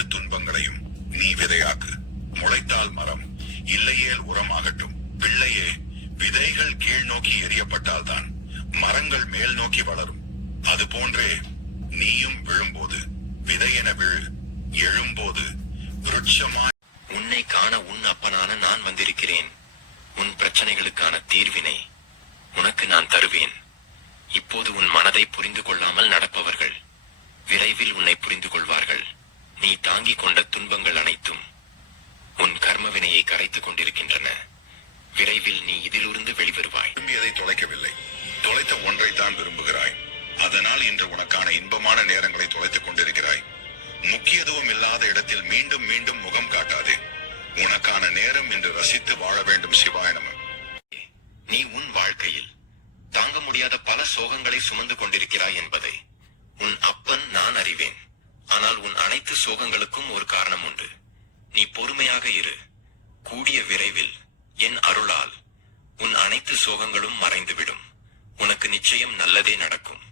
அனைத்து துன்பங்களையும் நீ விதையாக்கு. முளைத்தால் மரம், இல்லையேல் உரமாகட்டும். பிள்ளையே, விதைகள் கீழ் நோக்கி எறியப்பட்டால்தான் மரங்கள் மேல் நோக்கி வளரும். அது போன்றே நீயும் விழும்போது விதையென விழு, எழும்போது விருட்சமாய். உன்னை காண உன் அப்பனான நான் வந்திருக்கிறேன். உன் பிரச்சனைகளுக்கான தீர்வினை உனக்கு நான் தருவேன். இப்போது உன் மனதை புரிந்து கொள்ளாமல் நடப்பவர்கள் விரைவில் உன்னை புரிந்து கொள்வார்கள். நீ தாங்கிக் கொண்ட துன்பங்கள் அனைத்தும் உன் கர்மவினையை கரைத்துக் கொண்டிருக்கின்றன. விரைவில் நீ இதிலிருந்து வெளிவருவாய். விரும்பியதை தொலைக்கவில்லை, தொலைத்த ஒன்றைத்தான் விரும்புகிறாய். அதனால் இன்று உனக்கான இன்பமான நேரங்களை தொலைத்துக் கொண்டிருக்கிறாய். முக்கியத்துவம் இல்லாத இடத்தில் மீண்டும் மீண்டும் முகம் காட்டாதே. உனக்கான நேரம் இன்று ரசித்து வாழ வேண்டும். சிவாய நம. நீ உன் வாழ்க்கையில் தாங்க முடியாத பல சோகங்களை சுமந்து கொண்டிருக்கிறாய் என்பதை உன் அப்பன் நான் அறிவேன். ஆனால் உன் அனைத்து சோகங்களுக்கும் ஒரு காரணம் உண்டு. நீ பொறுமையாக இரு. கூடிய விரைவில் என் அருளால் உன் அனைத்து சோகங்களும் மறைந்துவிடும். உனக்கு நிச்சயம் நல்லதே நடக்கும்.